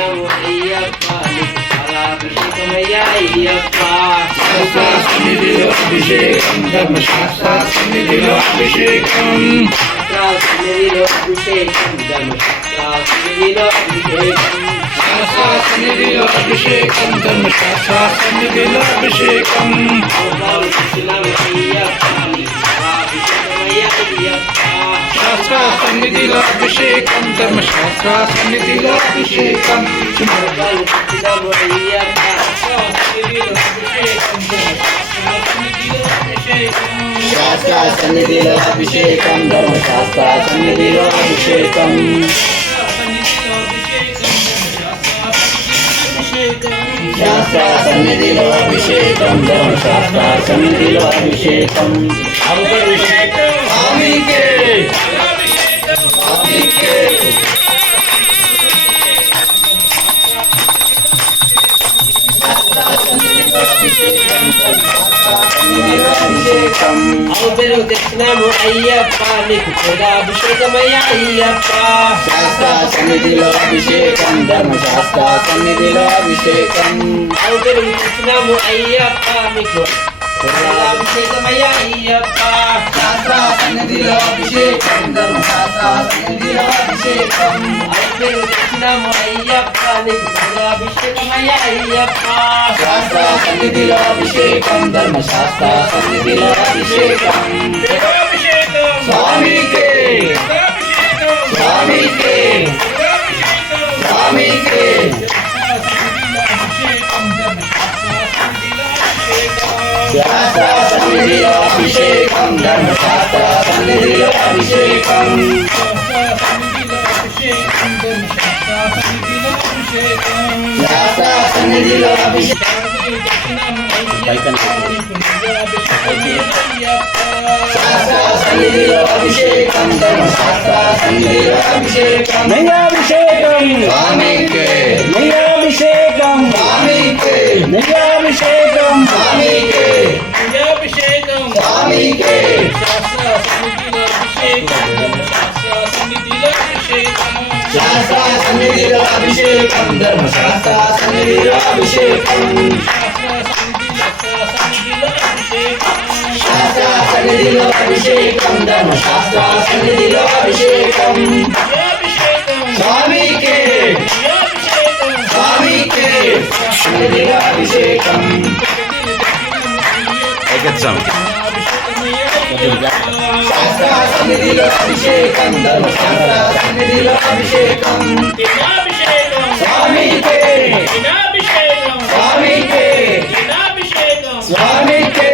తెచ్చినాము అయ్యప్ప నీకు పాలాభిషేకమయ్యా అయ్యప్ప శాస్త్ర సన్నిధిలో అభిషేకం ధర్మశాస్త్ర సన్నిధిలో అభిషేకం సన్నిధిలో అభిషేకం ధర్మశాస్త్ర సన్నిధిలో అభిషేకం శాస్త్ర సన్నిధిలో అభిషేకం ధర్మశాస్త్ర సన్నిధిలో అభిషేకం పాలు తెచ్చినాము అయ్యప్ప నీకు పాలాభిషేకమయ్యా అయ్యప్ప శాస్త్ర సన్నిధిలో అభిషేకం ధర్మశాస్త్ర సన్నిధిలో అభిషేకం పాలు తెచ్చినాము అయ్యప్ప శాస్త్ర సన్నిధిలో అభిషేకం ధర్మశాస్త్ర సన్నిధిలో అభిషేకం శాస్త్ర సన్నిధిలో అభిషేకం ధర్మశాస్త్ర సన్నిధిలో అభిషేకం స్వామికే స్వామికే ఆవు పెరుగు తెచ్చినాము అయ్యప్ప నీకు పాలాభిషేకమయ్యా అయ్యప్ప శాస్త్ర సన్నిధిలో అభిషేకం ధర్మశాస్త్ర సన్నిధిలో అభిషేకం ఆవు పెరుగు తెచ్చినాము అయ్యప్ప నీకు పాలాభిషేకమయ్యా అయ్యప్ప శాస్త్ర సన్నిధిలో అభిషేకం ధర్మశాస్త్ర సన్నిధిలో అభిషేకం ఆవు పెరుగు తెచ్చినాము అయ్యప్ప నీకు పాలాభిషేకమయ్యా అయ్యప్ప శాస్త్ర సన్నిధిలో అభిషేకం ధర్మశాస్త్ర సన్నిధిలో అభిషేకం స్వామికే స్వామికే స్వామికే శాస్త్ర సన్నిధిలో అభిషేకం ధర్మశాస్త్ర సన్నిధిలో అభిషేకం శాస్త్ర సన్నిధిలో అభిషేకం శాస్త్ర సన్నిధిలో అభిషేకం ధర్మశాస్త్ర సన్నిధిలో అభిషేకం నయాభిషేకం స్వామికే నయాభిషేకం స్వామికే నయాభిషేకం స్వామికే స్వామికే శాస్త్ర సన్నిధిలో అభిషేకం ధర్మశాస్త్ర సన్నిధిలో అభిషేకం శాస్త్ర సన్నిధిలో అభిషేకం ధర్మశాస్త్ర సన్నిధిలో అభిషేకం స్వామికే స్వామికే సన్నిధిలో అభిషేకం శాస్త్ర సన్నిధిలో అభిషేకం ధర్మశాస్త్ర సన్నిధిలో అభిషేకం స్వామికే స్వామికే స్వామికే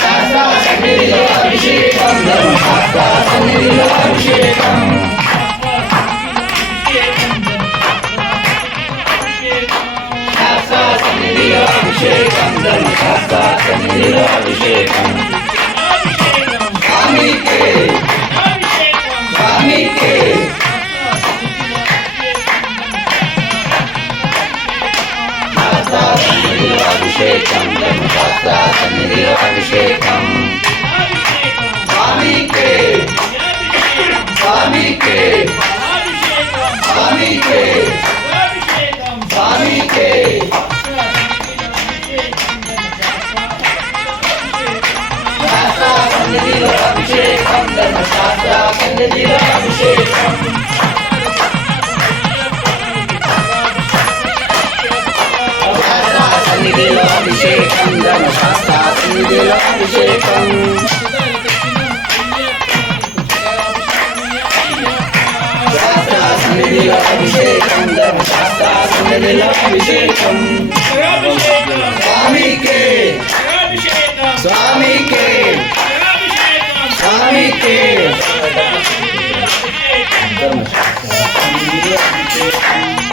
శాస్త్ర సన్నిధిలో అభిషేకం ధర్మశాస్త్ర సన్నిధిలో అభిషేకం శాస్త్ర సన్నిధిలో అభిషేకం ధర్మశాస్త్ర సన్నిధిలో అభిషేకం స్వామికే స్వామికే శాస్త్ర సన్నిధిలో అభిషేకం ధర్మశాస్త్ర సన్నిధిలో అభిషేకం స్వామికే స్వామికే స్వామికే స్వామికే శాస్త్ర సన్నిధిలో అభిషేకం ధర్మశాస్త్ర సన్నిధిలో అభిషేకం శాస్త్ర సన్నిధిలో అభిషేకం ధర్మశాస్త్ర సన్నిధిలో అభిషేకం శాస్త్ర సన్నిధిలో అభిషేకం ధర్మశాస్త్ర సన్నిధిలో అభిషేకం స్వామికే స్వామికే స్వామికే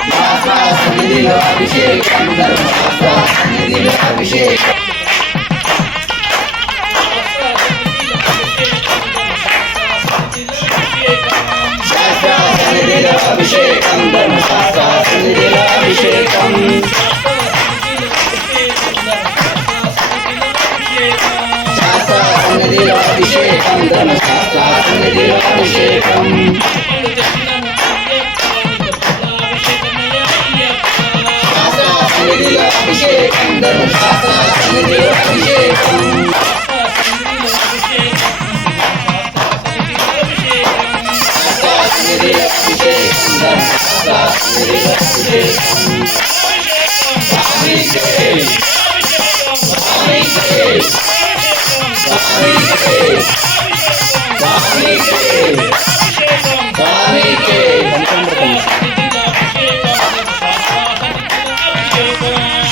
శాస్త్ర సన్నిధిలో అభిషేకం ధర్మశాస్త్ర సన్నిధిలో అభిషేకం శాస్త్ర సన్నిధిలో అభిషేకం ధర్మశాస్త్ర సన్నిధిలో అభిషేకం శాస్త్ర సన్నిధిలో అభిషేకం కందన శాస్త్ర సన్నిధిలో అభిషేకం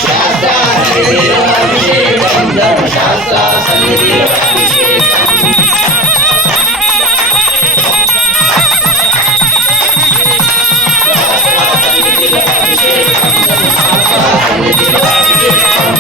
శాస్త్ర సన్నిధిలో అభిషేకం ధర్మ శాస్త్ర సన్నిధిలో అభిషేకం శాస్త్ర సన్నిధిలో అభిషేకం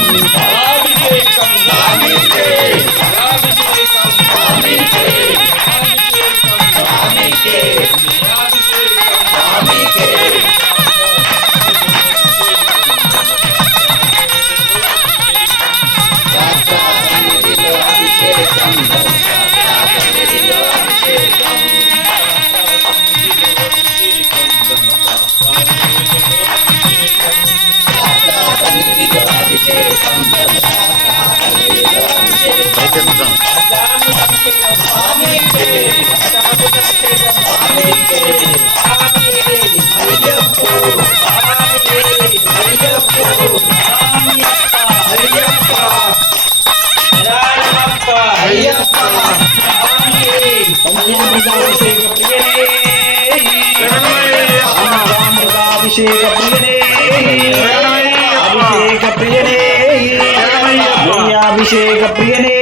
అభిషేక ప్రియనే అభిషేక ప్రియనే అభిషేక ప్రియనే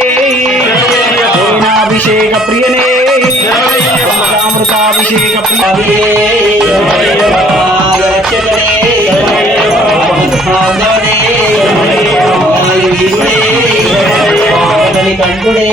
అభిషేక ప్రియనే అమృతాభిషేక ప్రియనే కంఠుడే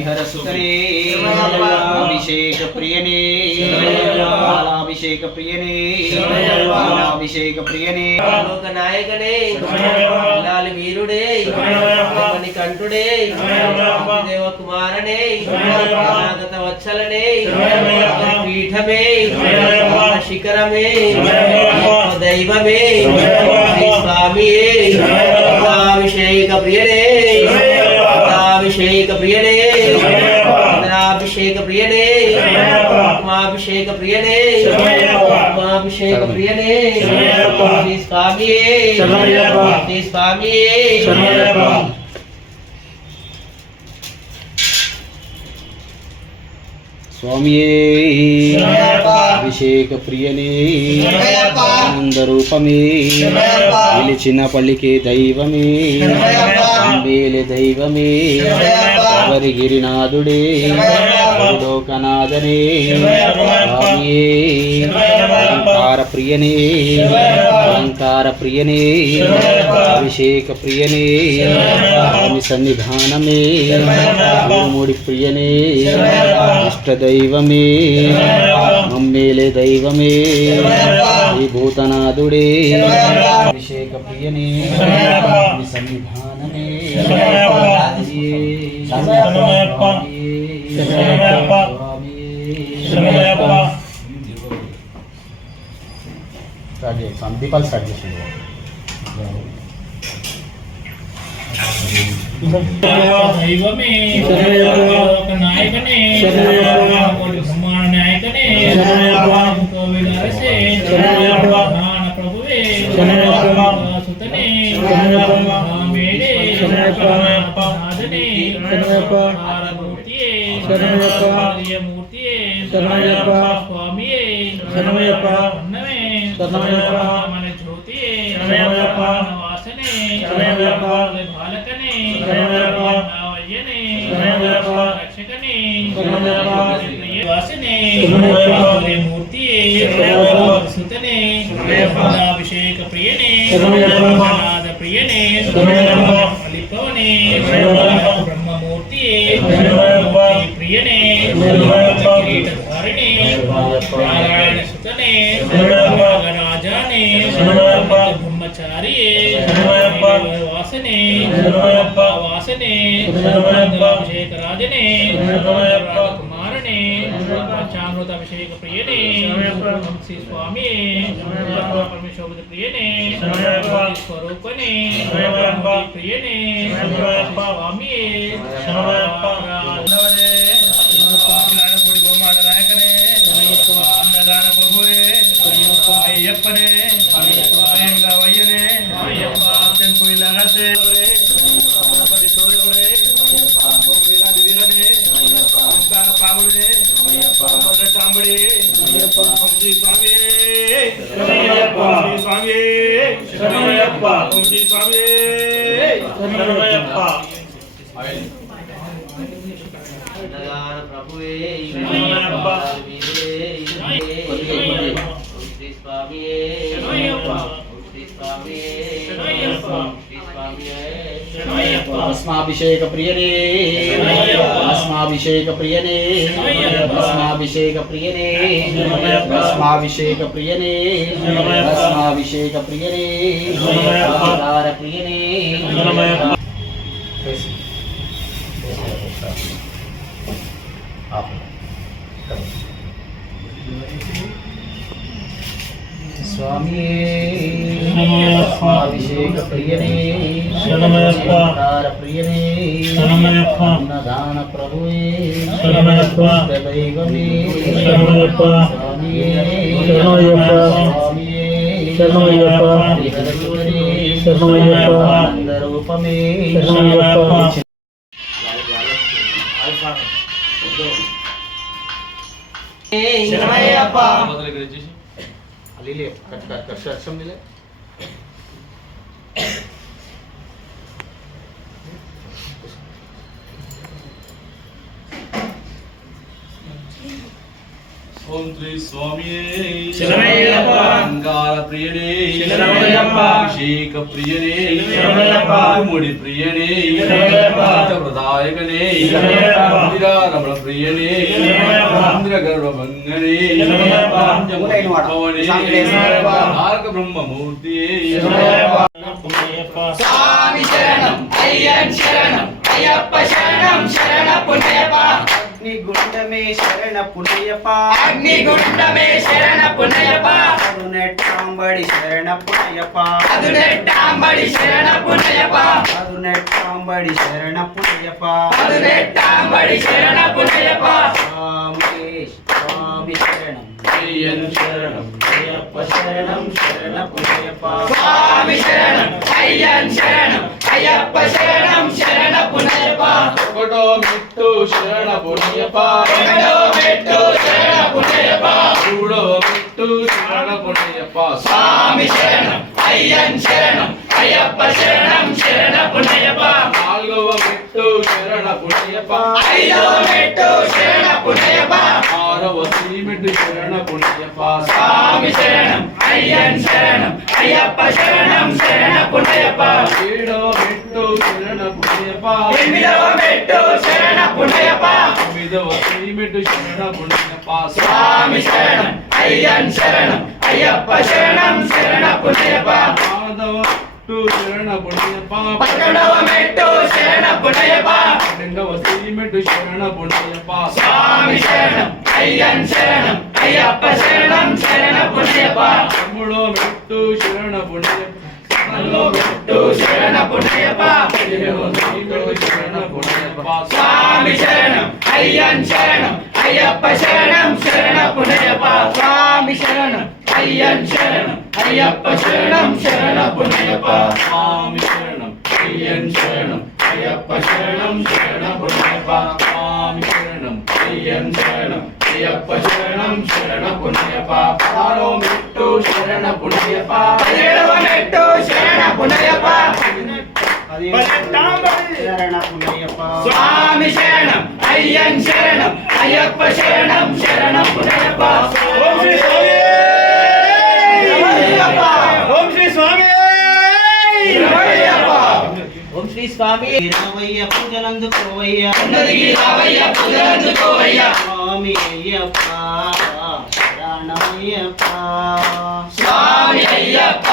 హరిహర సుతనే అభిషేక ప్రియనే అభిషేక ప్రియనే అభిషేక ప్రియనే లోక నాయకనే లాలి వీరుడే కంఠుడే దేవ కుమారనే నాగత వత్సలనే పీఠమే శిఖరమే దైవమే స్వామియే అభిషేక ప్రియనే అభిషేక ప్రియనే అభిషేక ప్రియనే అభిషేక ప్రియనే అభిషేక ప్రియనే శ్రీ స్వామియే శ్రీ స్వామియే స్వామియే అభిషేక ప్రియనే ఆనంద రూపమే నిలిచిన పల్లికే దైవమే అంబేలే దైవమే గిరినాథుడే లోకనాథనే స్వామియే అలంకార ప్రియనే అలంకార ప్రియనే అభిషేక ప్రియనే స్వామి సన్నిధానమే మూడి ప్రియనే ఇష్ట దైవమే మమ్మేలే దైవమే శ్రీ భూతనాథుడే అభిషేక ప్రియనే సన్నిధానమే దీపాలు స్టార్ట్ చేసింది దైవమే ఒక నాయకనే బ్రహ్మాండ నాయకనే కోవిల అరసే ప్రభువే మేడే నాదనే మూర్తియే మూర్తియే స్వామియే అన్నమే మన జ్యోతియే వాసనే బాలకనే వయ్యనే రక్షకనే వాసనే మూర్తియే సుతనే అభిషేక ప్రియనే నాద ప్రియనే అలిపవనే బ్రహ్మమూర్తియే ప్రియనే కిరీటధారిణే నారాయణ సుతనే రాజానే బ్రహ్మచారియే వాసనే వాసనే అభిషేక రాజనే కుమారనే పంచామృత అభిషేక ప్రియనే శ్రీ స్వామి పరమేశ్వర ప్రియనే స్వరూపనే ప్రియనే స్వామి అయ్యప్పనే వయ్యనే చెంపులగతే ప్రభువే శ్రీ స్వామియే శ్రీ స్వామియే శ్రీ స్వామియే భస్మాభిషేక ప్రియనే భస్మాభిషేక ప్రియనే భస్మాభిషేక ప్రియనే భస్మాభిషేక ప్రియనే భస్మాభిషేక ప్రియనే అవతార ప్రియనే స్వామియే ప్రియనే ప్రియనే అన్నదాన ప్రభువే దైవమే స్వామియే ఆనందరూపమే ले कट कर कर सक्षम ले ओम श्री स्वामी शरणमయ్యప్ప अंगार प्रियने शरणमయ్యప్ప अभिषेक प्रियने शरणमయ్యప్ప मुनि प्रियने शरणमయ్యప్ప प्रदायकने शरणमయ్యప్ప रमण प्रियने इंद्र गर्भ मंगने शरणमయ్యప్ప नारक ब्रह्म मूर्ति शरणमయ్యప్ప स्वामी शरणम अय्यन शरणम अय्यप्प शरणम शरण पुण्यप्प అగ్నిగుండమే శరణ పుణ్యప అగ్నిగుండమే శరణ పుణ్యప్ప అదునెట్టాంబడి శరణ పుణ్యప అదునెట్టాంబడి శరణ పుణ్యప్ప అదునెట్టాంబడి శరణ పుణ్యప అదునెట్టాంబడి శరణ పుణ్యప్ప స్వామి శరణం अय्यन शरणम అయ్యప్ప శరణం శరణ పుణ్యప స్వామి శరణం అయ్యన్ శరణం అయ్యప్ప శరణం శరణ పుణ్యప్ప ఒకటో మెట్టు శరణ పుణ్యప ఒకటో మెట్టు శరణ పుణ్యప్ప మూడో మెట్టు శరణ పుణ్యప స్వామి శరణం అయ్యన్ శరణం అయ్యప్ప శరణం శరణ పుణ్యప్ప నాలుగవ మెట్టు శరణ పుణ్యప ఐదో మెట్టు శరణ పుణ్యప్ప ఆరవ మెట్టు శరణ పుణ్యప స్వామి శరణం అయ్యన్ శరణం అయ్యప్ప శరణం శరణ పుణ్యప్ప ఏడవ మెట్టు శరణ పుణ్యప ఎనిమిదవ మెట్టు శరణ పుణ్యప్ప తొమ్మిదవ మెట్టు శరణ పుణ్యప స్వామి శరణం అయ్యన్ శరణం అయ్యప్ప శరణం శరణ పుణ్యప్ప పదవ మెట్టు శరణ పుణ్యప పదకొండవ మెట్టు శరణ పుణ్యప్ప పన్నెండవ మెట్టు శరణ పుణ్యప స్వామి శరణం అయ్యన్ శరణం అయ్యప్ప శరణం శరణ పుణ్యప్ప మూడో మెట్టు శరణ పుణ్యప నాలుగో మెట్టు శరణ పుణ్యప్ప మెట్టు శరణ పుణ్యప స్వామి శరణం అయ్యన్ శరణం అయ్యప్ప శరణం శరణ పుణ్యప్ప స్వామి శరణం అయ్యన్ శరణం అయ్యప్ప శరణం శరణపుణ్యప్ప స్వామి శరణం అయ్యన్ శరణం అయ్యప్ప శరణం శరణపుణ్యప్ప స్వామి శరణం అయ్యన్ శరణం అయ్యప్ప శరణం శరణపుణ్యప్ప పదారో మెట్టు శరణపుణ్యప్ప 17వ మెట్టు శరణపుణ్యప్ప స్వామి శరణం అయ్యన్ శరణం అయ్యప్ప శరణం శరణపుణ్యప్ప ఓం శ్రీ స్వామి ఓం శ్రీ స్వామి ఓం శ్రీ స్వామి రావయ్య పూజలందుకోవయ్యా ఉన్నదికి రావయ్య పూజలందుకోవయ్యా స్వామి అయ్యప్ప శరణమయ్యప్ప స్వామి అయ్యప్ప